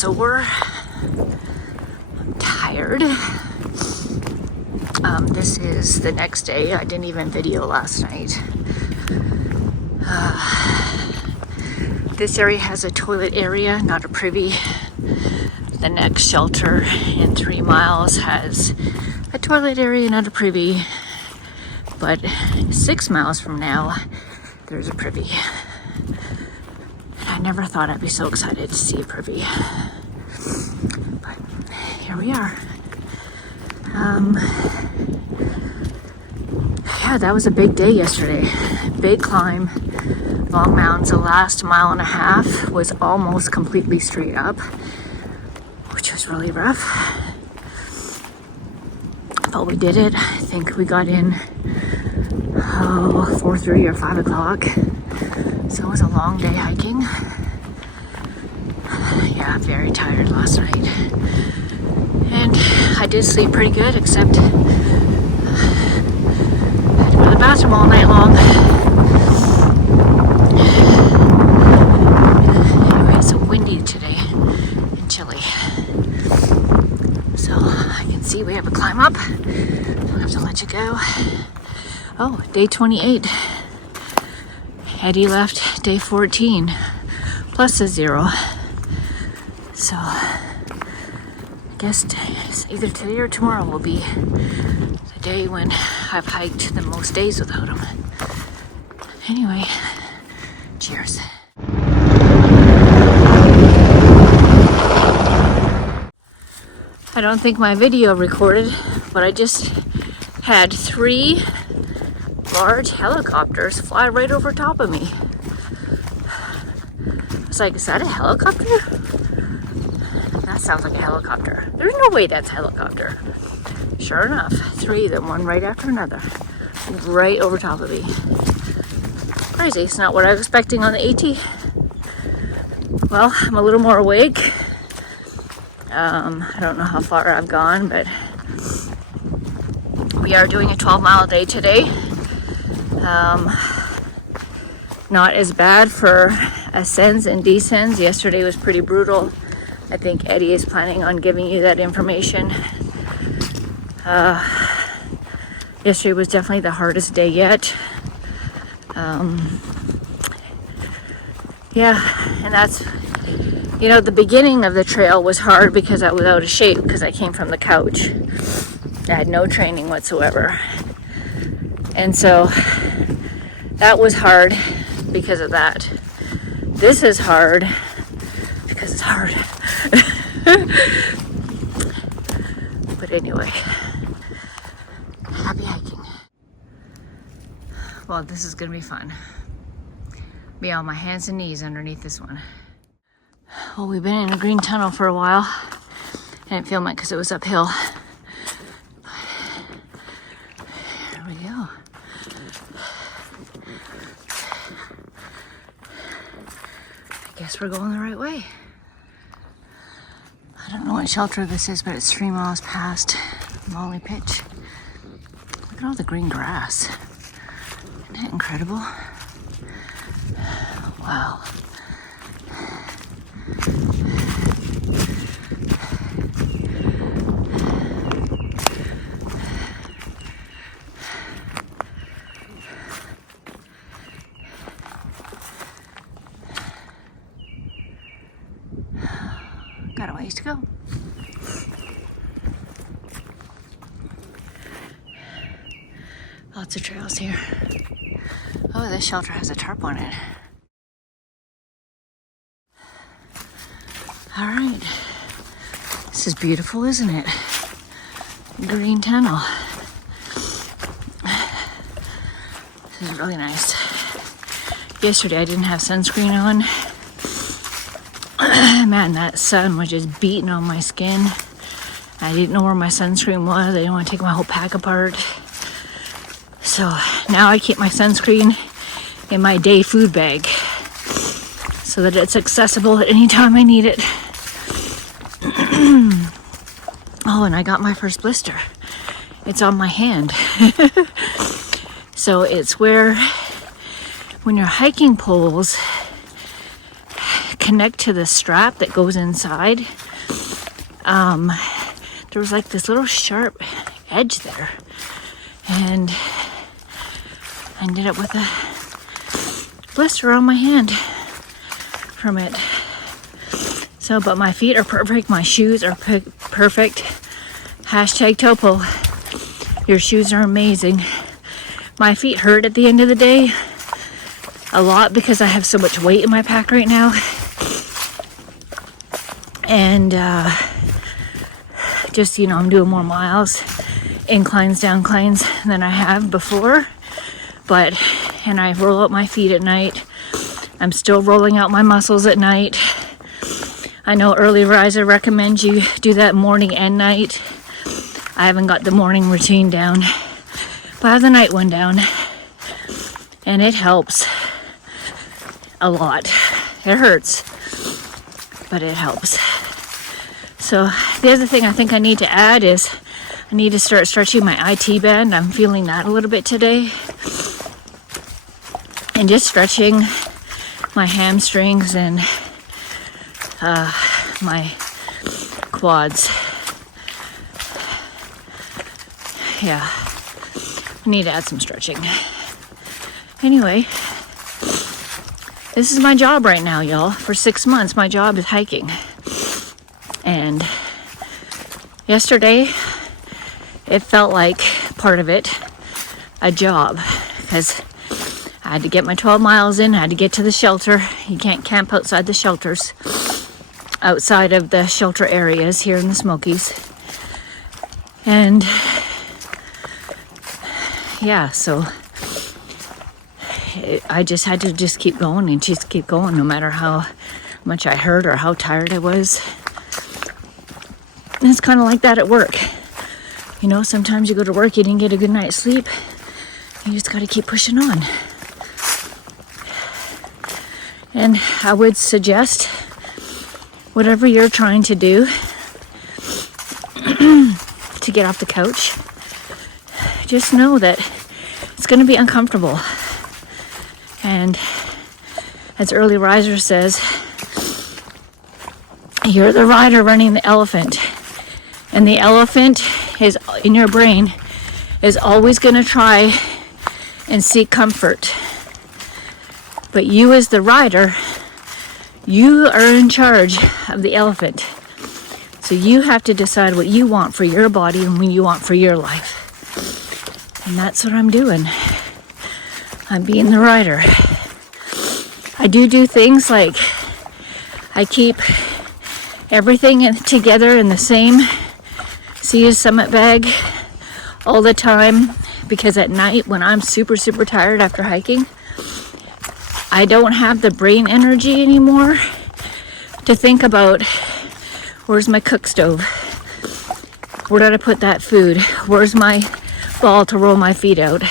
sore. I'm tired. This is the next day. I didn't even video last night. This area has a toilet area, not a privy. The next shelter in 3 miles has a toilet area, not a privy. But 6 miles from now, there's a privy. And I never thought I'd be so excited to see a privy. But here we are. Yeah, that was a big day yesterday. Big climb, long mountains. The last mile and a half was almost completely straight up, which was really rough. But we did it. I think we got in 4:30 or 5 o'clock. So it was a long day hiking. Yeah, very tired last night. And I did sleep pretty good, except I had to go to the bathroom all night long. Anyway, it's so windy today and chilly. So I can see we have a climb up. I'll have to let you go. Oh, day 28. Eddie left day 14, plus a 0. So I guess either today or tomorrow will be the day when I've hiked the most days without him. Anyway, cheers. I don't think my video recorded, but I just had 3 large helicopters fly right over top of me. I was like, is that a helicopter? That sounds like a helicopter. There's no way that's a helicopter. Sure enough, 3 of them, one right after another, right over top of me. Crazy, it's not what I was expecting on the AT. Well, I'm a little more awake. I don't know how far I've gone, but we are doing a 12-mile day today. Not as bad for ascends and descends. Yesterday was pretty brutal. I think Eddie is planning on giving you that information. Yesterday was definitely the hardest day yet. Yeah, and that's, you know, the beginning of the trail was hard because I was out of shape because I came from the couch. I had no training whatsoever. And so that was hard because of that. This is hard because it's hard. But anyway, happy hiking. Well, this is gonna be fun. Be on my hands and knees underneath this one. Well, we've been in a green tunnel for a while. I didn't film it because it was uphill. Here we go. I guess we're going the right way. I don't know what shelter this is, but it's 3 miles past Lonely Pitch. Look at all the green grass. Isn't that incredible? Wow. Got a ways to go. Lots of trails here. Oh, this shelter has a tarp on it. All right. This is beautiful, isn't it? Green tunnel. This is really nice. Yesterday I didn't have sunscreen on. Man, that sun was just beating on my skin. I didn't know where my sunscreen was. I didn't want to take my whole pack apart. So now I keep my sunscreen in my day food bag so that it's accessible at any time I need it. Oh, and I got my first blister. It's on my hand. So it's where, when your hiking poles connect to the strap that goes inside, there was like this little sharp edge there, and I ended up with a blister on my hand from it. So, but my feet are perfect, my shoes are perfect. Hashtag Topo, your shoes are amazing. My feet hurt at the end of the day a lot because I have so much weight in my pack right now, and just, you know, I'm doing more miles, inclines, downclines than I have before. But, and I roll out my feet at night. I'm still rolling out my muscles at night. I know early riser recommends you do that morning and night. I haven't got the morning routine down, but I have the night one down, and it helps a lot. It hurts, but it helps. So the other thing I think I need to add is I need to start stretching my IT band. I'm feeling that a little bit today. And just stretching my hamstrings and my quads. Yeah, I need to add some stretching. Anyway, this is my job right now, y'all. For 6 months, my job is hiking. And yesterday, it felt like part of it a job, because I had to get my 12 miles in, I had to get to the shelter. You can't camp outside the shelters, outside of the shelter areas here in the Smokies. And yeah, so I just had to just keep going and just keep going, no matter how much I hurt or how tired I was. And it's kind of like that at work. You know, sometimes you go to work, you didn't get a good night's sleep. You just got to keep pushing on. And I would suggest, whatever you're trying to do to get off the couch, just know that it's going to be uncomfortable. And as Early Riser says, you're the rider running the elephant. And the elephant is in your brain is always going to try and seek comfort. But you as the rider, you are in charge of the elephant. So you have to decide what you want for your body and what you want for your life. And that's what I'm doing. I'm being the rider. I do things like I keep everything together in the same Sea Summit bag all the time, because at night when I'm super tired after hiking, I don't have the brain energy anymore to think about where's my cook stove, where did I put that food, where's my ball to roll my feet out.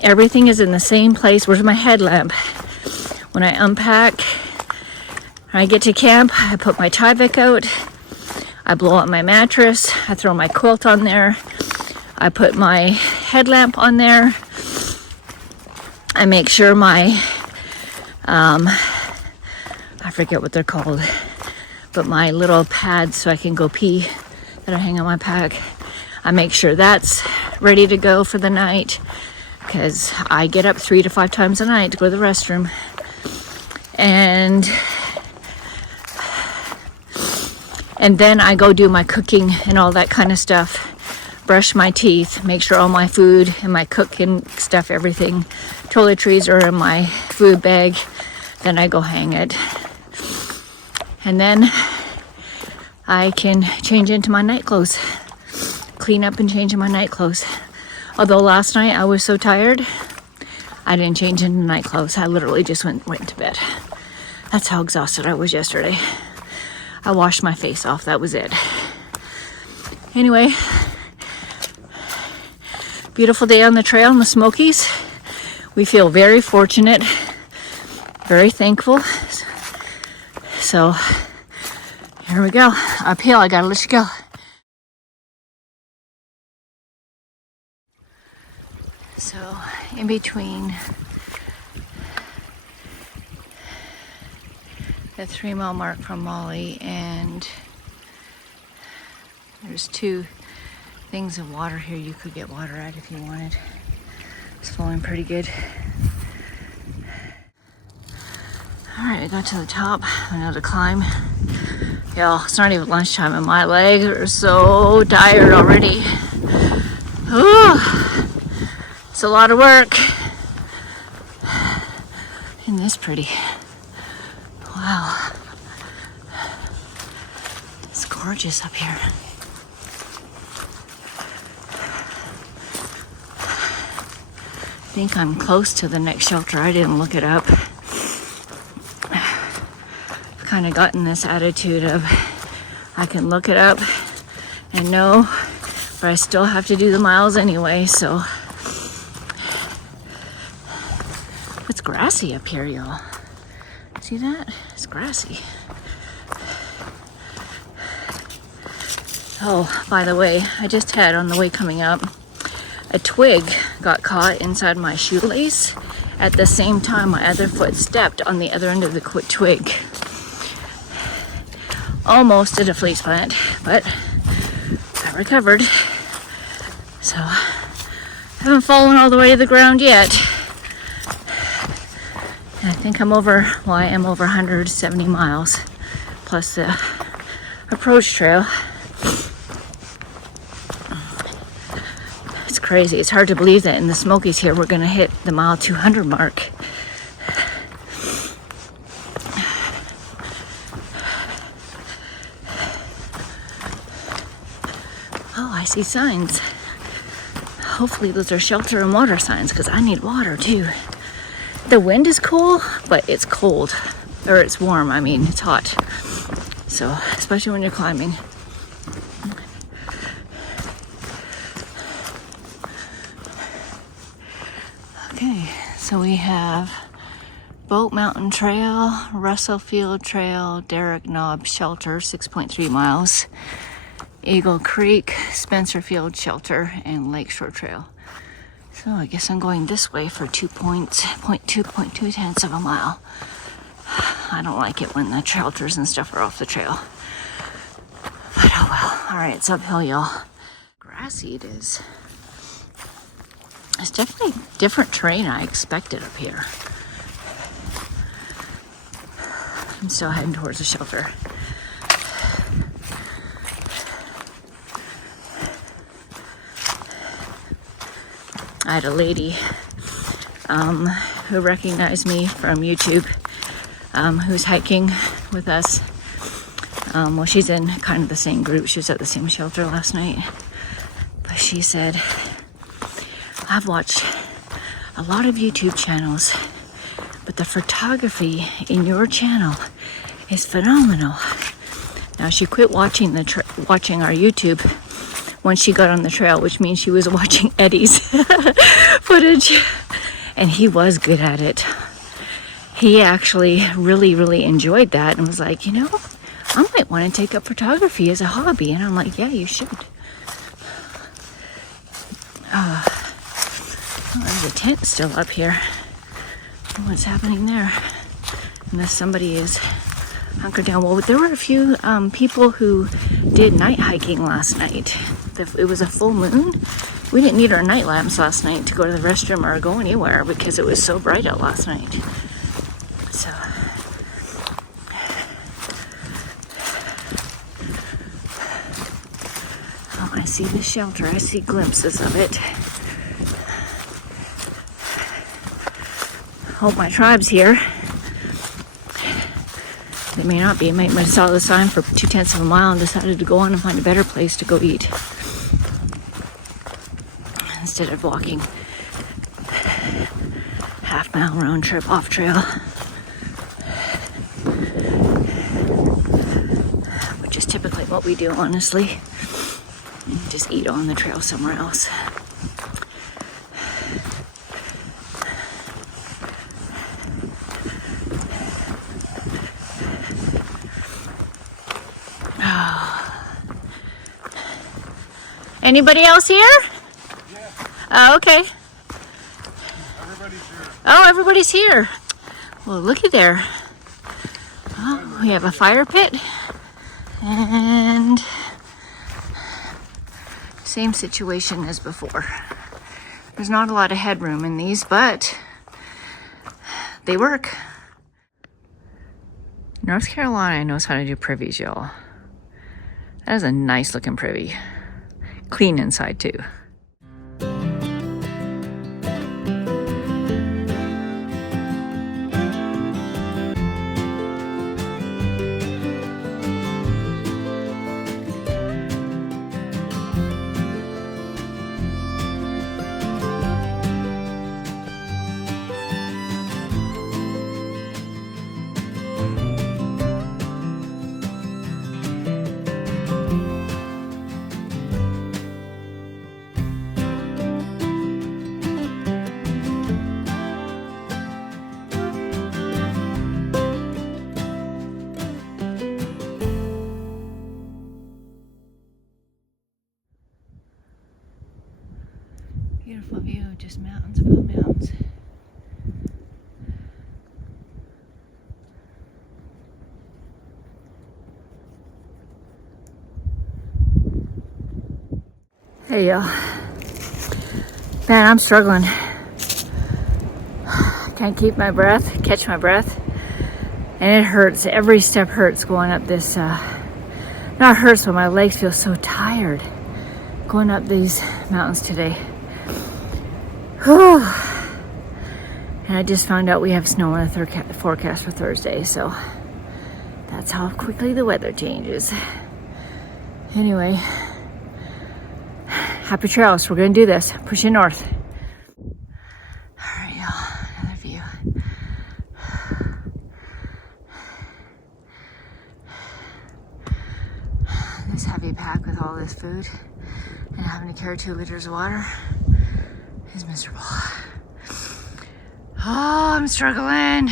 Everything is in the same place. Where's my headlamp? When I unpack, when I get to camp, I put my Tyvek out, I blow up my mattress, I throw my quilt on there, I put my headlamp on there, I make sure my, I forget what they're called, but my little pads so I can go pee that I hang on my pack, I make sure that's ready to go for the night, because I get up 3 to 5 times a night to go to the restroom. And then I go do my cooking and all that kind of stuff. Brush my teeth, make sure all my food and my cooking stuff, everything, toiletries are in my food bag. Then I go hang it. And then I can change into my night clothes. Clean up and change in my night clothes. Although last night I was so tired, I didn't change into night clothes. I literally just went to bed. That's how exhausted I was yesterday. I washed my face off, that was it. Anyway, beautiful day on the trail in the Smokies. We feel very fortunate, very thankful. So, here we go. Uphill, I gotta let you go. So, in between the 3-mile mark from Molly, and there's 2 things of water here you could get water at if you wanted. It's flowing pretty good. All right, I got to the top. I know to climb. Y'all, it's not even lunchtime and my legs are so tired already. Ooh, it's a lot of work. Isn't this pretty? Wow. It's gorgeous up here. I think I'm close to the next shelter. I didn't look it up. I've kind of gotten this attitude of I can look it up and know, but I still have to do the miles anyway, so. It's grassy up here, y'all. See that? It's grassy. Oh, by the way, I just had on the way coming up, a twig got caught inside my shoelace at the same time my other foot stepped on the other end of the twig. Almost did a fleece plant, but I recovered. So, haven't fallen all the way to the ground yet. And I think I am over 170 miles plus the approach trail. It's crazy. It's hard to believe that in the Smokies here we're going to hit the mile 200 mark. Oh, I see signs. Hopefully those are shelter and water signs because I need water too. The wind is cool, but it's cold. Or it's warm, I mean, it's hot. So, especially when you're climbing. Okay, so we have Boat Mountain Trail, Russell Field Trail, Derrick Knob Shelter, 6.3 miles, Eagle Creek, Spencer Field Shelter, and Lakeshore Trail. So I guess I'm going this way for 2.2 tenths of a mile. I don't like it when the shelters and stuff are off the trail. But oh well. All right, it's uphill, y'all. Grassy it is. It's definitely different terrain I expected up here. I'm still heading towards the shelter. I had a lady who recognized me from YouTube who's hiking with us. Well, she's in kind of the same group. She was at the same shelter last night. But she said, I've watched a lot of YouTube channels, but the photography in your channel is phenomenal. Now, she quit watching watching our YouTube when she got on the trail, which means she was watching Eddie's footage, and he was good at it. He actually really enjoyed that and was like, you know, I might want to take up photography as a hobby. And I'm like, yeah, you should. There's a tent still up here. What's happening there? Unless somebody is hunkered down. Well, there were a few people who did night hiking last night. It was a full moon. We didn't need our night lamps last night to go to the restroom or go anywhere because it was so bright out last night. So, oh, I see the shelter. I see glimpses of it. Hope my tribe's here. They may not be. Might have saw the sign for 2 tenths of a mile and decided to go on and find a better place to go eat instead of walking half-mile round trip off trail, which is typically what we do, honestly. Just eat on the trail somewhere else. Anybody else here? Yeah. Oh, okay. Everybody's here. Oh, everybody's here. Well, looky there. Oh. We have a fire pit and same situation as before. There's not a lot of headroom in these, but they work. North Carolina knows how to do privies, y'all. That is a nice looking privy. Clean inside too. Beautiful view, just mountains above mountains. Hey y'all. Man, I'm struggling. Can't keep my breath, catch my breath. And it hurts. Every step hurts going up this, not hurts, but my legs feel so tired going up these mountains today. Whew. And I just found out we have snow in the forecast for Thursday, so that's how quickly the weather changes. Anyway, happy trails. We're gonna do this. Pushing north. All right, y'all. Another view. This heavy pack with all this food and having to carry 2 liters of water is miserable. Oh, I'm struggling.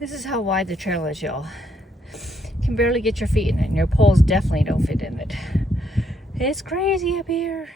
This is how wide the trail is, y'all. You can barely get your feet in it, and your poles definitely don't fit in it. It's crazy up here.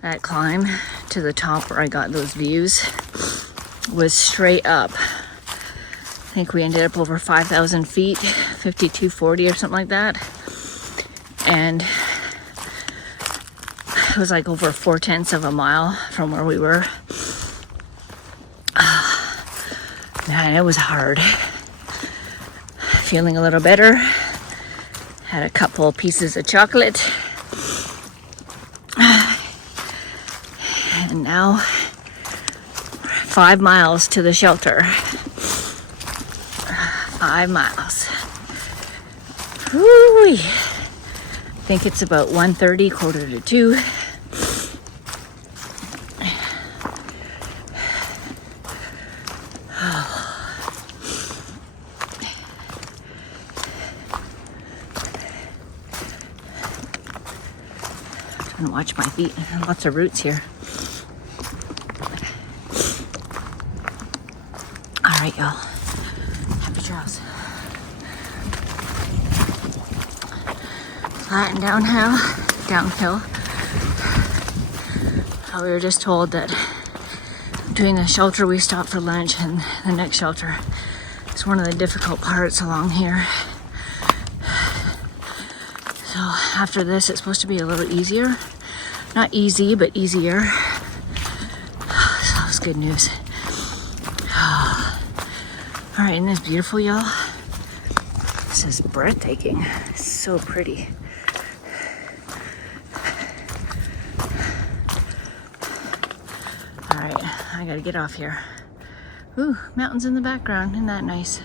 That climb to the top where I got those views was straight up. I think we ended up over 5,000 feet, 5240 or something like that. And it was like over 4/10 of a mile from where we were. Man, it was hard. Feeling a little better. Had a couple pieces of chocolate. And now 5 miles to the shelter. 5 miles. Woo-wee. I think it's about 1:30, 1:45. And watch my feet. Lots of roots here. All right, y'all. Happy trails. Flat and downhill. We were just told that between the shelter we stopped for lunch and the next shelter is one of the difficult parts along here. So after this, it's supposed to be a little easier. Not easy, but easier. So that was good news. All right, isn't this beautiful, y'all? This is breathtaking. So pretty. All right, I gotta get off here. Ooh, mountains in the background. Isn't that nice?